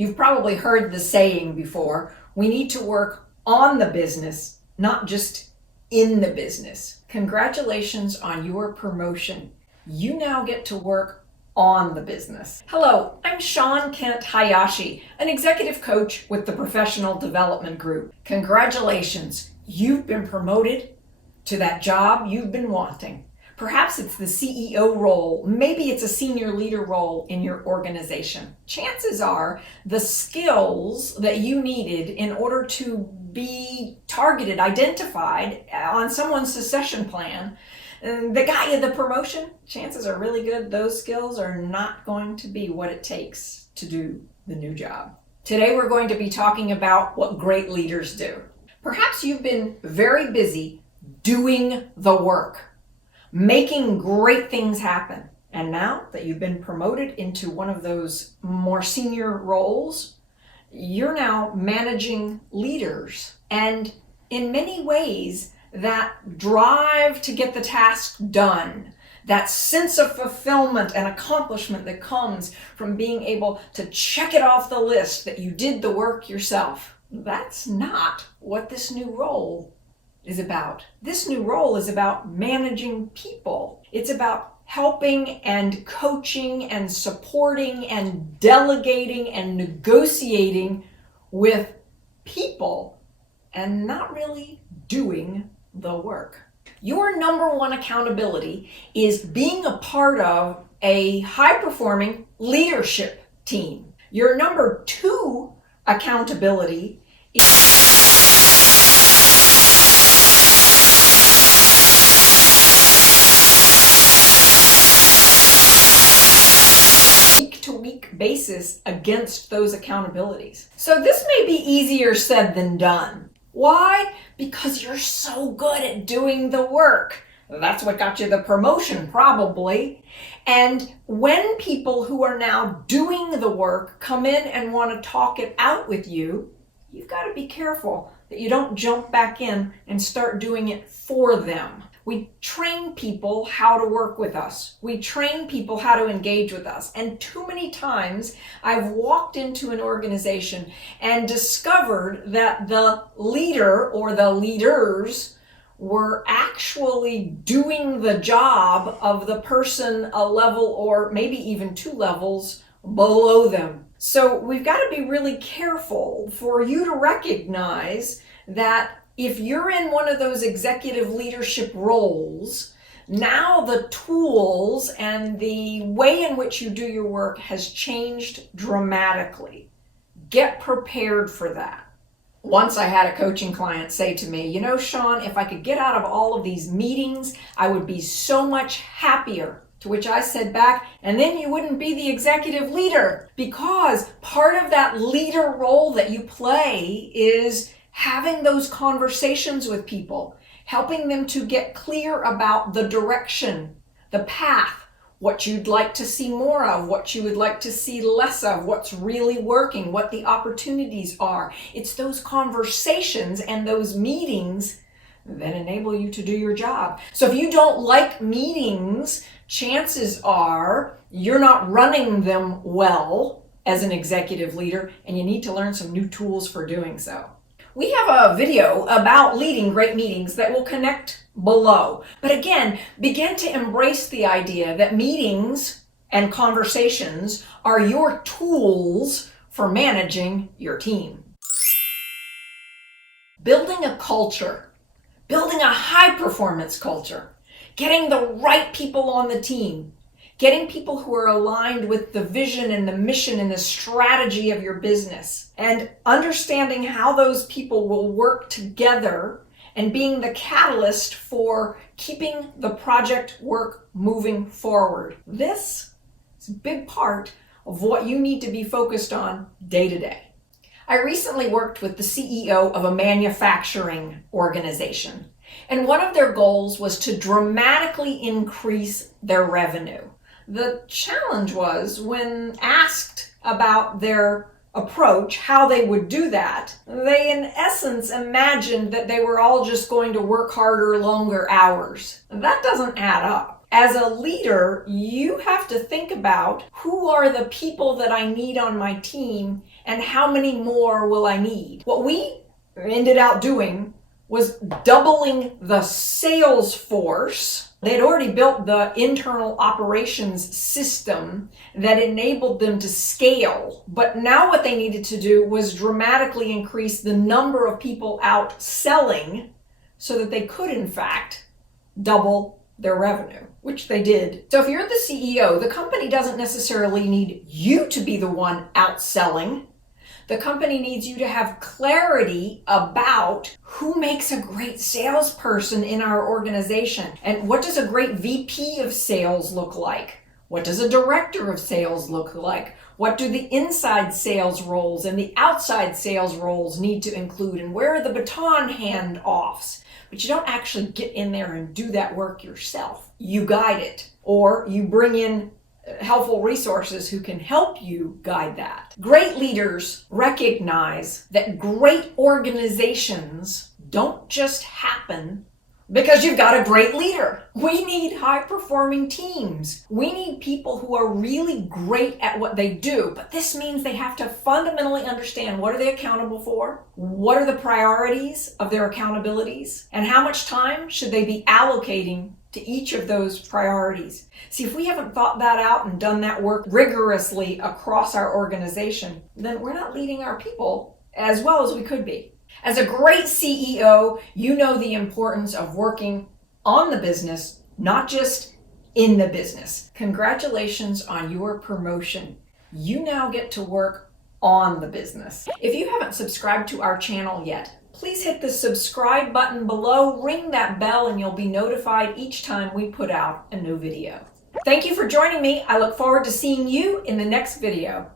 You've probably heard the saying before, we need to work on the business, not just in the business. Congratulations on your promotion. You now get to work on the business. Hello, I'm Sean Kent Hayashi, an executive coach with the Professional Development Group. Congratulations, you've been promoted to that job you've been wanting. Perhaps it's the CEO role, maybe it's a senior leader role in your organization. Chances are the skills that you needed in order to be targeted, identified on someone's succession plan, that got you the promotion, chances are really good those skills are not going to be what it takes to do the new job. Today we're going to be talking about what great leaders do. Perhaps you've been very busy doing the work, making great things happen. And now that you've been promoted into one of those more senior roles, you're now managing leaders. And in many ways, that drive to get the task done, that sense of fulfillment and accomplishment that comes from being able to check it off the list that you did the work yourself, that's not what this new role is about. This new role is about managing people. It's about helping and coaching and supporting and delegating and negotiating with people and not really doing the work. Your number one accountability is being a part of a high-performing leadership team. Your number two accountability is week-to-week basis against those accountabilities. So this may be easier said than done. Why? Because you're so good at doing the work. That's what got you the promotion, probably. And when people who are now doing the work come in and want to talk it out with you, you've got to be careful that you don't jump back in and start doing it for them. We train people how to work with us. We train people how to engage with us. And too many times I've walked into an organization and discovered that the leader or the leaders were actually doing the job of the person a level or maybe even two levels below them. So we've got to be really careful for you to recognize that if you're in one of those executive leadership roles, now the tools and the way in which you do your work has changed dramatically. Get prepared for that. Once I had a coaching client say to me, you know, Sean, if I could get out of all of these meetings, I would be so much happier. To which I said back, and then you wouldn't be the executive leader, because part of that leader role that you play is having those conversations with people, helping them to get clear about the direction, the path, what you'd like to see more of, what you would like to see less of, what's really working, what the opportunities are. It's those conversations and those meetings that enable you to do your job. So if you don't like meetings, chances are you're not running them well as an executive leader, and you need to learn some new tools for doing so. We have a video about leading great meetings that will connect below. But again, begin to embrace the idea that meetings and conversations are your tools for managing your team. Building a culture, building a high-performance culture, getting the right people on the team, getting people who are aligned with the vision and the mission and the strategy of your business, and understanding how those people will work together and being the catalyst for keeping the project work moving forward. This is a big part of what you need to be focused on day to day. I recently worked with the CEO of a manufacturing organization, and one of their goals was to dramatically increase their revenue. The challenge was, when asked about their approach, how they would do that, they in essence imagined that they were all just going to work harder, longer hours. That doesn't add up. As a leader, you have to think about who are the people that I need on my team And how many more will I need? What we ended up doing was doubling the sales force. They had already built the internal operations system that enabled them to scale. But now what they needed to do was dramatically increase the number of people out selling so that they could, in fact, double their revenue, which they did. So if you're the CEO, the company doesn't necessarily need you to be the one outselling. The company needs you to have clarity about who makes a great salesperson in our organization, and what does a great VP of sales look like? What does a director of sales look like? What do the inside sales roles and the outside sales roles need to include, and where are the baton handoffs? But you don't actually get in there and do that work yourself. You guide it, or you bring in helpful resources who can help you guide that. Great leaders recognize that great organizations don't just happen because you've got a great leader. We need high-performing teams. We need people who are really great at what they do, but this means they have to fundamentally understand what are they accountable for, what are the priorities of their accountabilities, and how much time should they be allocating to each of those priorities. See, if we haven't thought that out and done that work rigorously across our organization, then we're not leading our people as well as we could be. As a great CEO, you know the importance of working on the business, not just in the business. Congratulations on your promotion. You now get to work on the business. If you haven't subscribed to our channel yet, please hit the subscribe button below, ring that bell, and you'll be notified each time we put out a new video. Thank you for joining me. I look forward to seeing you in the next video.